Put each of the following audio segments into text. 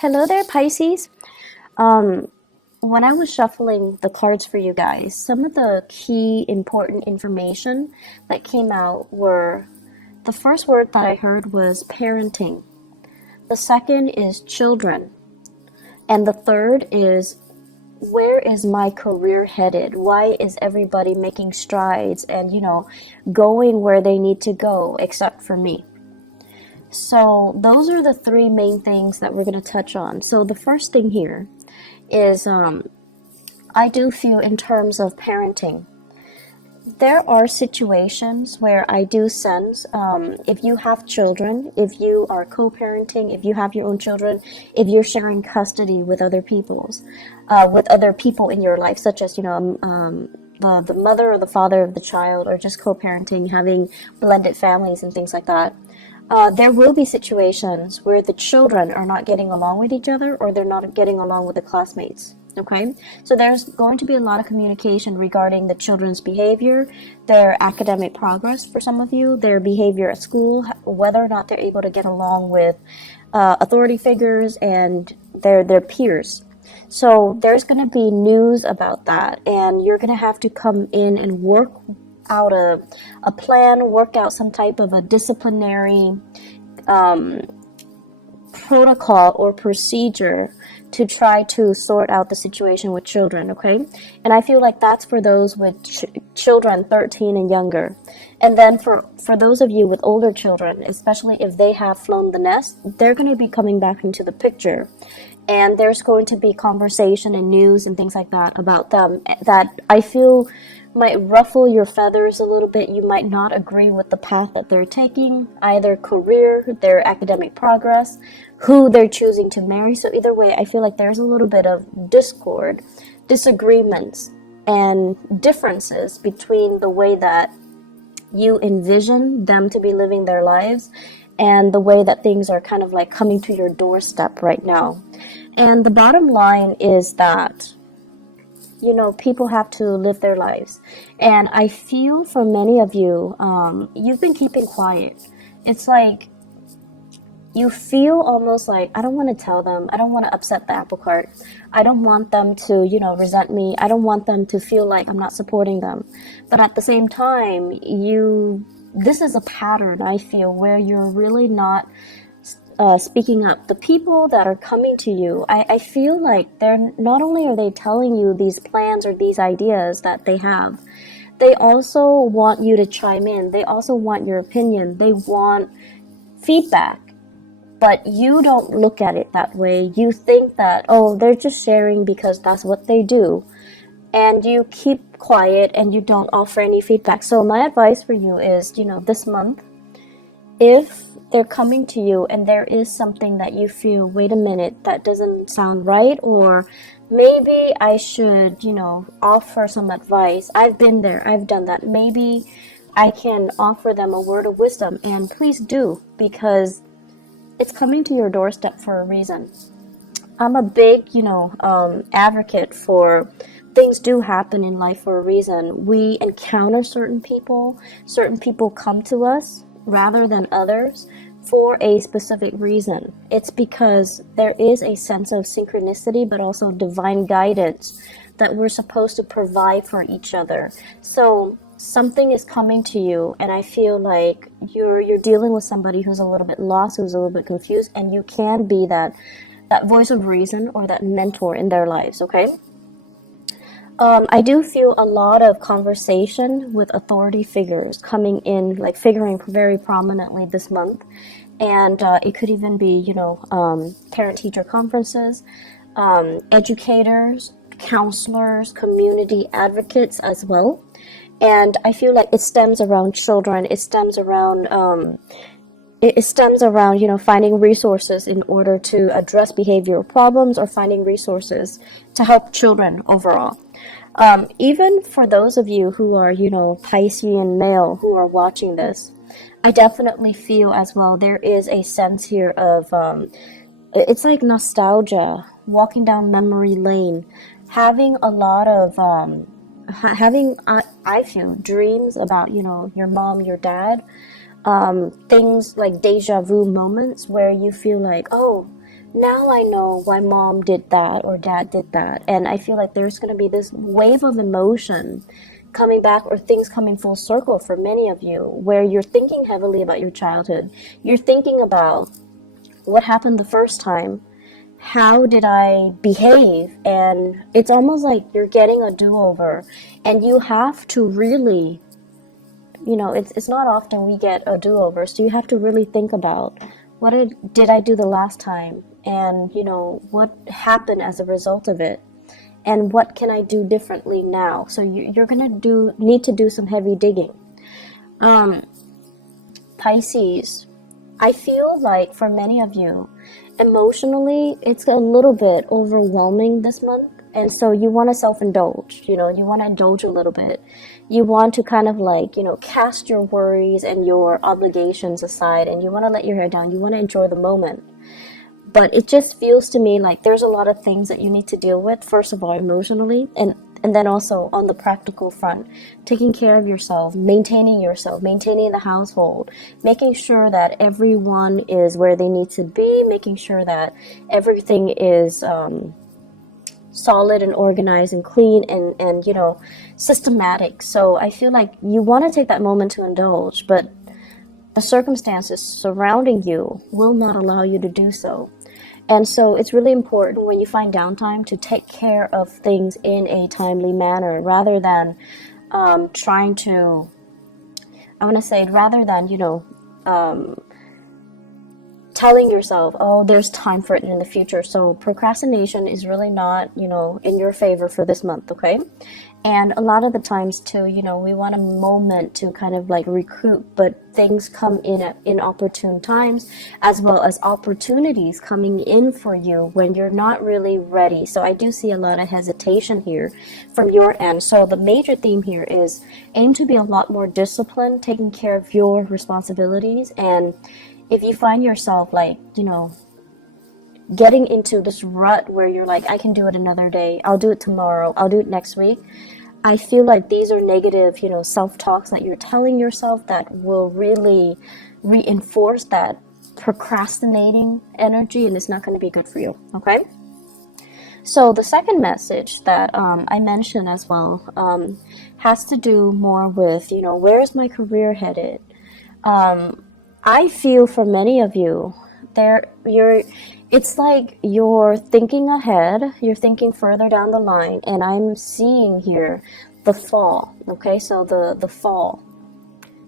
Hello there, Pisces. Um, when I was shuffling the cards for you guys, some of the key important information that came out were the first word that I heard was parenting. The second is children. And the third is where is my career headed? Why is everybody making strides and, going where they need to go except for me? So those are the three main things that we're going to touch on. So the first thing here is I do feel in terms of parenting, there are situations where I do sense if you have children, if you are co-parenting, if you have your own children, if you're sharing custody with other people in your life, such as the mother or the father of the child, or just co-parenting, having blended families and things like that. There will be situations where the children are not getting along with each other, or they're not getting along with the classmates. Okay, so there's going to be a lot of communication regarding the children's behavior, their academic progress for some of you, their behavior at school, whether or not they're able to get along with authority figures and their peers. So there's going to be news about that, and you're going to have to come in and work out a plan, work out some type of a disciplinary protocol or procedure to try to sort out the situation with children, okay? And I feel like that's for those with children 13 and younger. And then for those of you with older children, especially if they have flown the nest, they're going to be coming back into the picture. And there's going to be conversation and news and things like that about them that I feel might ruffle your feathers a little bit. You might not agree with the path that they're taking, either career, their academic progress, who they're choosing to marry. So either way, I feel like there's a little bit of discord, disagreements, and differences between the way that you envision them to be living their lives and the way that things are kind of like coming to your doorstep right now. And the bottom line is that people have to live their lives. And I feel for many of you, you've been keeping quiet. It's like you feel almost like, I don't want to tell them. I don't want to upset the apple cart. I don't want them to, resent me. I don't want them to feel like I'm not supporting them. But at the same time, this is a pattern, I feel, where you're really not speaking up. The people that are coming to you, I feel like they're not only are they telling you these plans or these ideas that they have, they also want you to chime in. They also want your opinion. They want feedback. But you don't look at it that way. You think that, oh, they're just sharing because that's what they do. And you keep quiet and you don't offer any feedback. So my advice for you is, this month, if they're coming to you and there is something that you feel, wait a minute, that doesn't sound right, or maybe I should, offer some advice. I've been there, I've done that. Maybe I can offer them a word of wisdom, and please do, because it's coming to your doorstep for a reason. I'm a big, advocate for things do happen in life for a reason. We encounter certain people come to us rather than others for a specific reason. It's because there is a sense of synchronicity, but also divine guidance that we're supposed to provide for each other. So something is coming to you, and I feel like you're dealing with somebody who's a little bit lost, who's a little bit confused, and you can be that voice of reason or that mentor in their lives, okay? I do feel a lot of conversation with authority figures coming in, like figuring very prominently this month. And it could even be, parent-teacher conferences, educators, counselors, community advocates as well. And I feel like it stems around children. It stems around finding resources in order to address behavioral problems, or finding resources to help children overall. Even for those of you who are, Piscean male who are watching this, I definitely feel as well there is a sense here of, it's like nostalgia, walking down memory lane, having a lot of, I feel, dreams about, your mom, your dad, things like deja vu moments where you feel like, oh, now I know why mom did that or dad did that. And I feel like there's going to be this wave of emotion coming back, or things coming full circle for many of you, where you're thinking heavily about your childhood. You're thinking about what happened the first time. How did I behave? And it's almost like you're getting a do-over, and you have to really, it's not often we get a do-over, so you have to really think about what did I do the last time, and what happened as a result of it, and what can I do differently now. So you're gonna need to do some heavy digging. Pisces, I feel like for many of you, emotionally, it's a little bit overwhelming this month. And so you want to self-indulge, you want to indulge a little bit. You want to kind of like, cast your worries and your obligations aside, and you want to let your hair down. You want to enjoy the moment. But it just feels to me like there's a lot of things that you need to deal with, first of all, emotionally, and then also on the practical front, taking care of yourself, maintaining the household, making sure that everyone is where they need to be, making sure that everything is solid and organized and clean and systematic. So I feel like you want to take that moment to indulge, but the circumstances surrounding you will not allow you to do so. And so it's really important when you find downtime to take care of things in a timely manner, rather than telling yourself, oh, there's time for it in the future. So procrastination is really not, in your favor for this month, okay? And a lot of the times too, we want a moment to kind of like recruit, but things come in opportune times, as well as opportunities coming in for you when you're not really ready. So I do see a lot of hesitation here from your end. So the major theme here is aim to be a lot more disciplined, taking care of your responsibilities. And if you find yourself like, getting into this rut where you're like, I can do it another day, I'll do it tomorrow, I'll do it next week, I feel like these are negative, self-talks that you're telling yourself that will really reinforce that procrastinating energy, and it's not going to be good for you, okay? So the second message that I mentioned as well has to do more with, where is my career headed? I feel for many of you, it's like you're thinking ahead, you're thinking further down the line, and I'm seeing here the fall, okay? So the fall.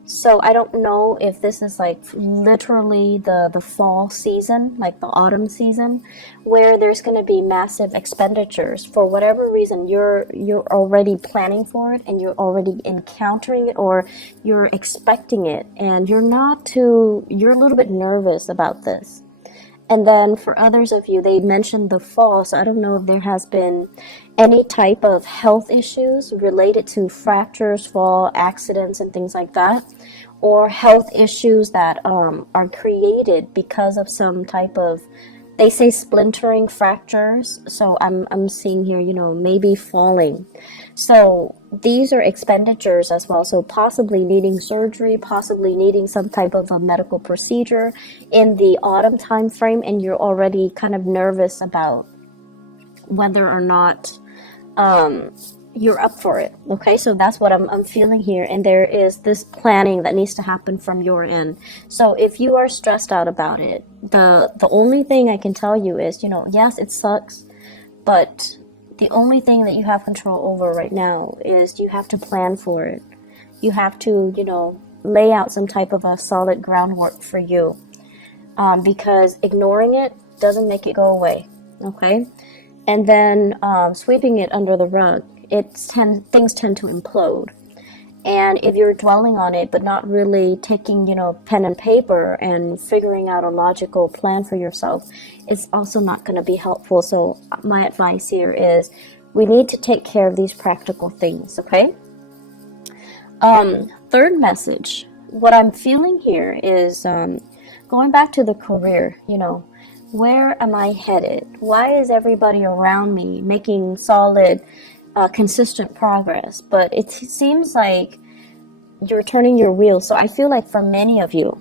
So I don't know if this is like literally the fall season, like the autumn season, where there's going to be massive expenditures for whatever reason. You're already planning for it, and you're already encountering it, or you're expecting it, and you're a little bit nervous about this. And then for others of you, they mentioned the fall, so I don't know if there has been any type of health issues related to fractures, fall, accidents, and things like that, or health issues that are created because of some type of, they say splintering fractures. So I'm seeing here, maybe falling. So these are expenditures as well. So possibly needing surgery, possibly needing some type of a medical procedure in the autumn time frame, and you're already kind of nervous about whether or not you're up for it. Okay, so that's what I'm feeling here, and there is this planning that needs to happen from your end. So if you are stressed out about it, the only thing I can tell you is, yes, it sucks, but the only thing that you have control over right now is you have to plan for it. You have to, lay out some type of a solid groundwork for you, because ignoring it doesn't make it go away, okay? And then sweeping it under the rug, things tend to implode. And if you're dwelling on it but not really taking, pen and paper and figuring out a logical plan for yourself, it's also not going to be helpful. So my advice here is we need to take care of these practical things, okay? Third message, what I'm feeling here is going back to the career, where am I headed? Why is everybody around me making solid, consistent progress? But it seems like you're turning your wheels. So I feel like for many of you,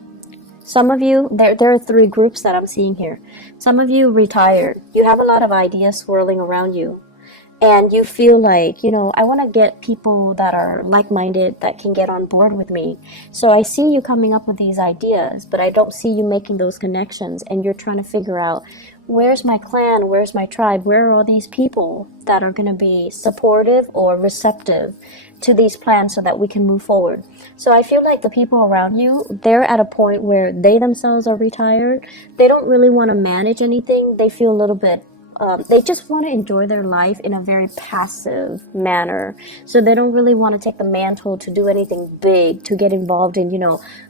Some of you, there are three groups that I'm seeing here. Some of you retired. You have a lot of ideas swirling around you. And you feel like, I want to get people that are like-minded that can get on board with me. So I see you coming up with these ideas, but I don't see you making those connections. And you're trying to figure out, where's my clan? Where's my tribe? Where are all these people that are going to be supportive or receptive to these plans so that we can move forward? So I feel like the people around you, they're at a point where they themselves are retired. They don't really want to manage anything. They feel a little bit they just want to enjoy their life in a very passive manner. So they don't really want to take the mantle to do anything big, to get involved in,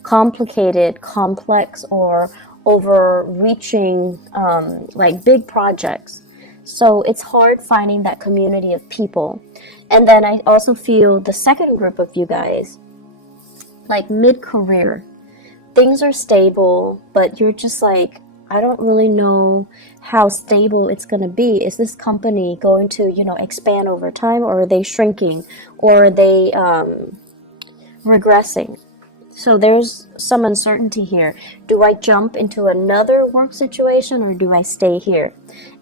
complicated, complex, or overreaching, like big projects. So it's hard finding that community of people. And then I also feel the second group of you guys, like mid-career, things are stable, but you're just like, I don't really know how stable it's going to be. Is this company going to, expand over time, or are they shrinking, or are they regressing? So there's some uncertainty here. Do I jump into another work situation, or do I stay here?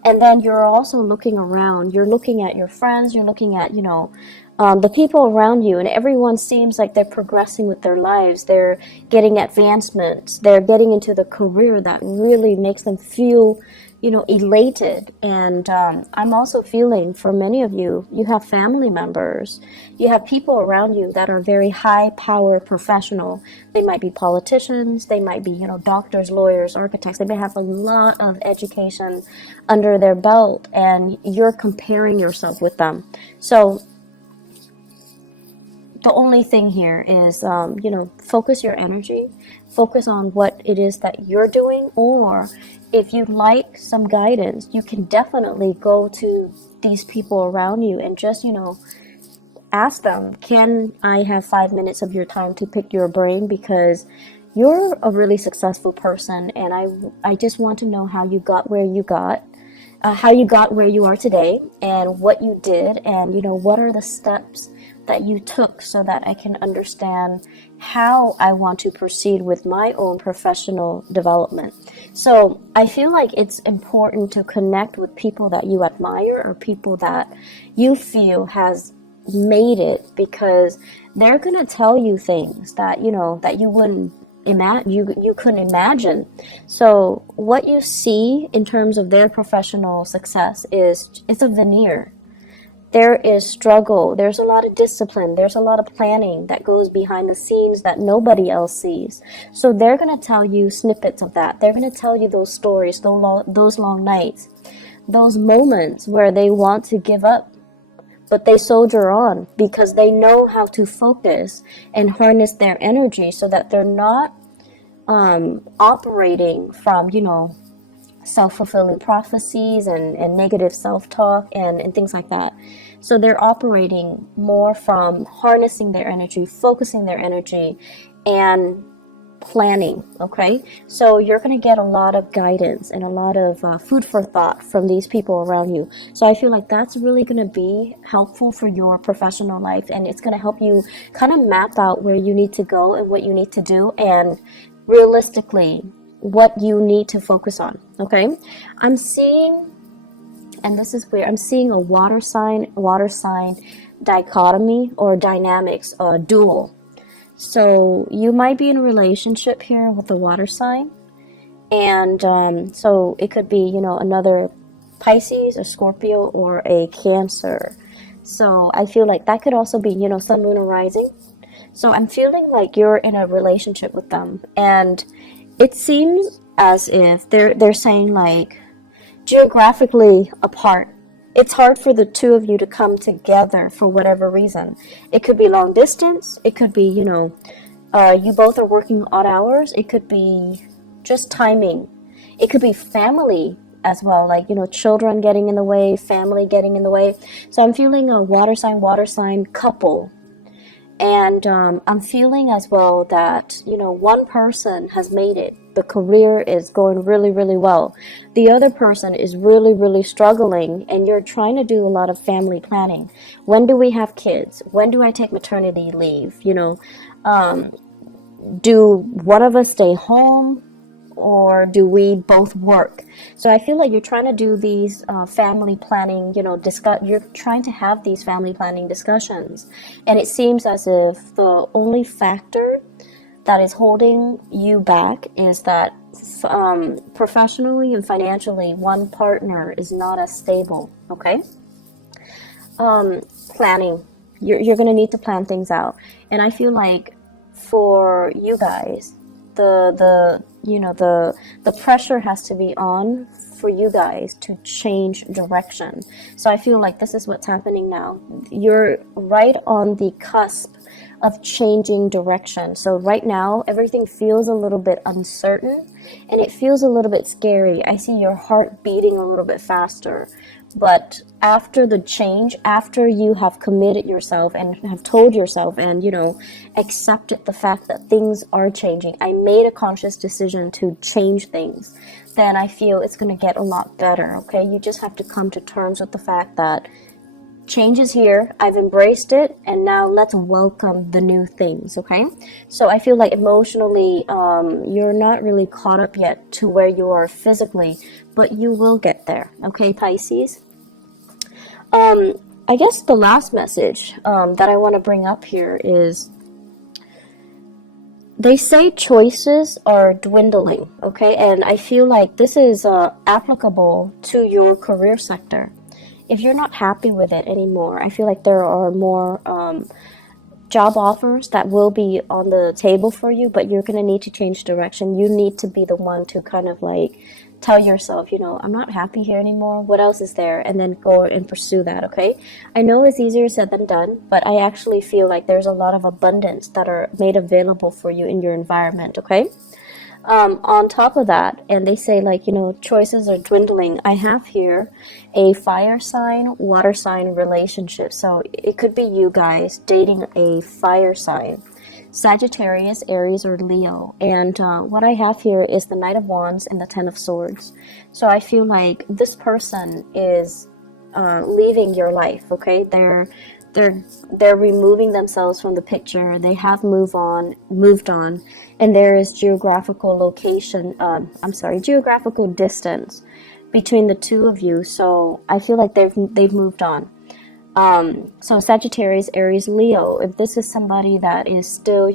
And then you're also looking around. You're looking at your friends. You're looking at, the people around you, and everyone seems like they're progressing with their lives. They're getting advancements. They're getting into the career that really makes them feel, elated. And I'm also feeling, for many of you, you have family members. You have people around you that are very high-power professional. They might be politicians. They might be, doctors, lawyers, architects. They may have a lot of education under their belt, and you're comparing yourself with them. So the only thing here is, focus your energy, focus on what it is that you're doing, or if you'd like some guidance, you can definitely go to these people around you and just, ask them, can I have 5 minutes of your time to pick your brain? Because you're a really successful person, and I just want to know how you got where you got. How you got where you are today, and what you did, and what are the steps that you took, so that I can understand how I want to proceed with my own professional development. So I feel like it's important to connect with people that you admire, or people that you feel has made it, because they're gonna tell you things that that you wouldn't you couldn't imagine. So what you see in terms of their professional success it's a veneer. There is struggle, there's a lot of discipline, there's a lot of planning that goes behind the scenes that nobody else sees. So they're going to tell you snippets of that. They're going to tell you those stories, those long nights, those moments where they want to give up, but they soldier on because they know how to focus and harness their energy so that they're not operating from, self-fulfilling prophecies and negative self-talk and things like that. So they're operating more from harnessing their energy, focusing their energy, and planning. Okay, so you're going to get a lot of guidance and a lot of food for thought from these people around you. So I feel like that's really going to be helpful for your professional life, and it's going to help you kind of map out where you need to go and what you need to do, and realistically what you need to focus on. Okay, I'm seeing, and this is weird, I'm seeing a water sign dichotomy or dynamics, dual. So you might be in a relationship here with the water sign, and so it could be, another Pisces, a Scorpio, or a Cancer. So I feel like that could also be, Sun, Moon, or Rising. So I'm feeling like you're in a relationship with them, and it seems as if they're saying, like, geographically apart, it's hard for the two of you to come together for whatever reason. It could be long distance. It could be, you both are working odd hours. It could be just timing. It could be family as well, like, children getting in the way, family getting in the way. So I'm feeling a water sign couple. And I'm feeling as well that, one person has made it. The career is going really, really well. The other person is really, really struggling, and you're trying to do a lot of family planning. When do we have kids? When do I take maternity leave? Do one of us stay home? or do we both work? So I feel like you're trying to do these family planning, you're trying to have these family planning discussions. And it seems as if the only factor that is holding you back is that professionally and financially, one partner is not as stable, okay? Planning. You're going to need to plan things out. And I feel like for you guys, the pressure has to be on for you guys to change direction. So I feel like this is what's happening now. You're right on the cusp of changing direction. So right now, everything feels a little bit uncertain and it feels a little bit scary. I see your heart beating a little bit faster. But after the change, after you have committed yourself and have told yourself and, accepted the fact that things are changing, I made a conscious decision to change things, then I feel it's going to get a lot better, okay? You just have to come to terms with the fact that change is here, I've embraced it, and now let's welcome the new things, okay? So I feel like emotionally, you're not really caught up yet to where you are physically, but you will get there, okay, Pisces? I guess the last message that I want to bring up here is, they say choices are dwindling, okay? And I feel like this is applicable to your career sector. If you're not happy with it anymore, I feel like there are more job offers that will be on the table for you, but you're going to need to change direction. You need to be the one to kind of like tell yourself, I'm not happy here anymore. What else is there? And then go and pursue that, okay? I know it's easier said than done, but I actually feel like there's a lot of abundance that are made available for you in your environment, okay? On top of that, and they say like, choices are dwindling. I have here a fire sign, water sign relationship. So it could be you guys dating a fire sign, Sagittarius, Aries, or Leo. And what I have here is the Knight of Wands and the Ten of Swords. So I feel like this person is leaving your life, okay? They're removing themselves from the picture. They have moved on, and there is geographical distance between the two of you. So I feel like they've moved on. So Sagittarius, Aries, Leo, if this is somebody that is still,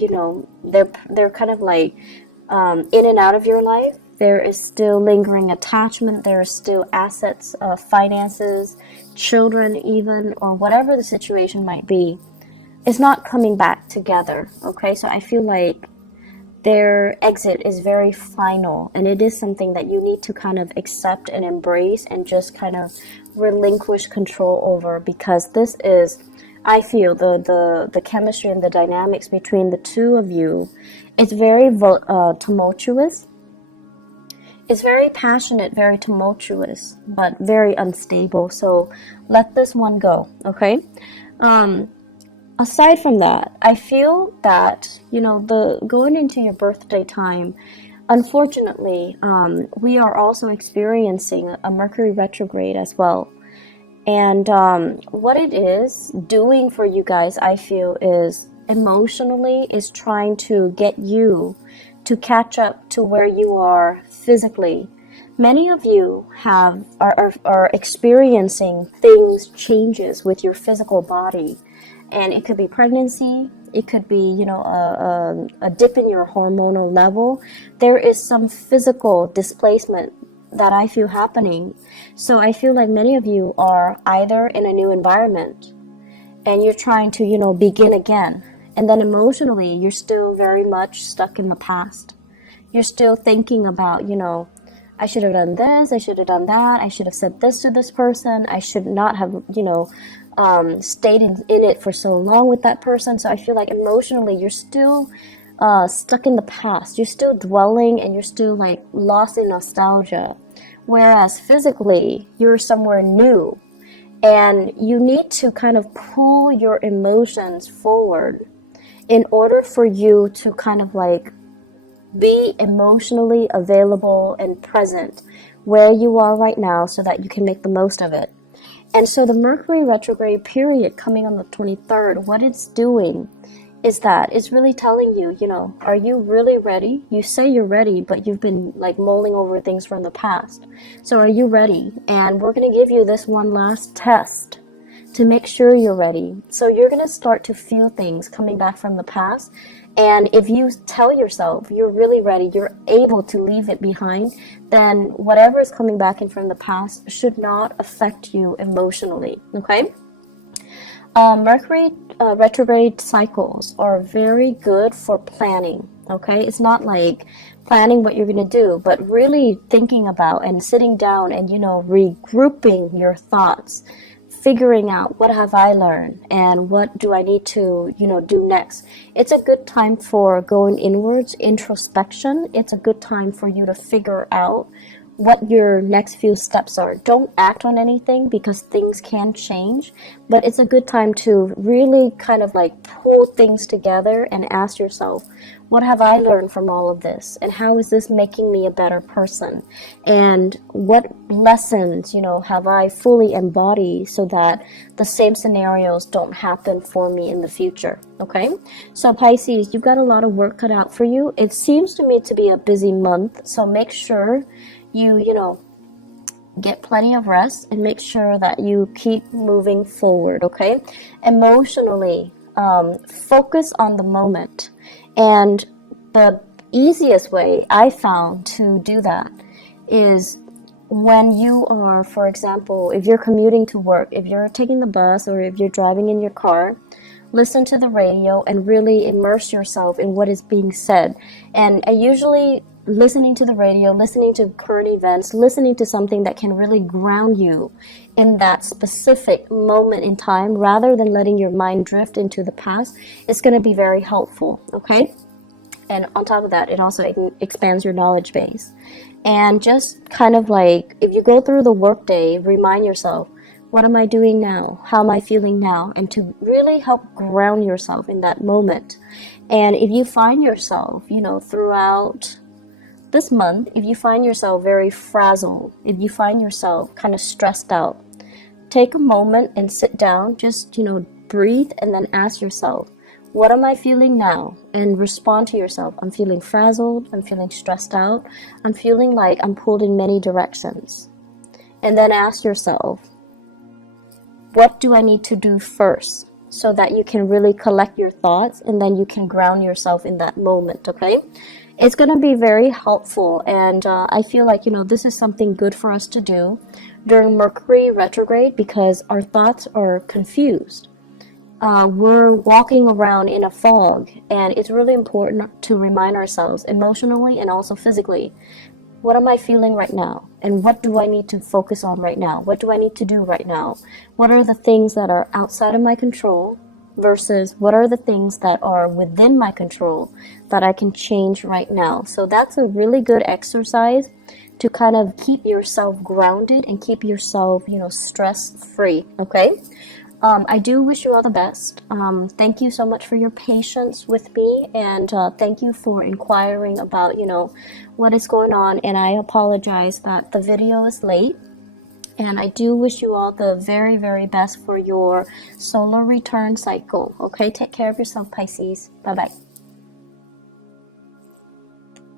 they're kind of like in and out of your life, there is still lingering attachment, there is still assets, finances, children even, or whatever the situation might be, it's not coming back together, okay? So I feel like their exit is very final, and it is something that you need to kind of accept and embrace and just kind of relinquish control over, because this is, I feel, the chemistry and the dynamics between the two of you, it's very tumultuous. It's very passionate, very tumultuous, but very unstable. So let this one go, okay? Aside from that, I feel that, the going into your birthday time, unfortunately, we are also experiencing a Mercury retrograde as well. And what it is doing for you guys, I feel, is emotionally is trying to get you to catch up to where you are physically. Many of you are experiencing changes with your physical body, and it could be pregnancy, it could be a dip in your hormonal level. There is some physical displacement that I feel happening. So I feel like many of you are either in a new environment and you're trying to begin again. And then emotionally, you're still very much stuck in the past. You're still thinking about, I should have done this, I should have done that, I should have said this to this person, I should not have, stayed in it for so long with that person. So I feel like emotionally, you're still stuck in the past. You're still dwelling and you're still like lost in nostalgia. Whereas physically, you're somewhere new. And you need to kind of pull your emotions forward in order for you to kind of like be emotionally available and present where you are right now so that you can make the most of it. And so the Mercury retrograde period coming on the 23rd, what it's doing is that it's really telling you, are you really ready? You say you're ready, but you've been like mulling over things from the past. So are you ready? And we're going to give you this one last test to make sure you're ready. So you're going to start to feel things coming back from the past. And if you tell yourself you're really ready, you're able to leave it behind, then whatever is coming back in from the past should not affect you emotionally, okay? Mercury retrograde cycles are very good for planning, okay? It's not like planning what you're going to do, but really thinking about and sitting down and, regrouping your thoughts, figuring out what have I learned and what do I need to, do next. It's a good time for going inwards, introspection. It's a good time for you to figure out what your next few steps are. Don't act on anything because things can change, but it's a good time to really kind of like pull things together and ask yourself, what have I learned from all of this? And how is this making me a better person? And what lessons, have I fully embodied so that the same scenarios don't happen for me in the future? Okay? So Pisces, you've got a lot of work cut out for you. It seems to me to be a busy month, so make sure you get plenty of rest and make sure that you keep moving forward, okay? Emotionally, focus on the moment. And the easiest way I found to do that is when you are, for example, if you're commuting to work, if you're taking the bus or if you're driving in your car, listen to the radio and really immerse yourself in what is being said. And usually listening to the radio, listening to current events, listening to something that can really ground you in that specific moment in time rather than letting your mind drift into the past, is going to be very helpful, okay? And on top of that, it also expands your knowledge base. And just kind of like, if you go through the workday, remind yourself, what am I doing now? How am I feeling now? And to really help ground yourself in that moment. And if you find yourself, throughout this month, if you find yourself very frazzled, if you find yourself kind of stressed out, take a moment and sit down, just, breathe and then ask yourself, what am I feeling now? And respond to yourself. I'm feeling frazzled. I'm feeling stressed out. I'm feeling like I'm pulled in many directions. And then ask yourself, what do I need to do first? So that you can really collect your thoughts and then you can ground yourself in that moment, okay? It's going to be very helpful, and I feel like, this is something good for us to do during Mercury retrograde because our thoughts are confused. We're walking around in a fog, and it's really important to remind ourselves emotionally and also physically, what am I feeling right now? And what do I need to focus on right now? What do I need to do right now? What are the things that are outside of my control versus what are the things that are within my control that I can change right now? So that's a really good exercise to kind of keep yourself grounded and keep yourself, stress-free, okay? I do wish you all the best. Thank you so much for your patience with me, and thank you for inquiring about, what is going on. And I apologize that the video is late. And I do wish you all the very, very best for your solar return cycle. Okay, take care of yourself, Pisces. Bye-bye.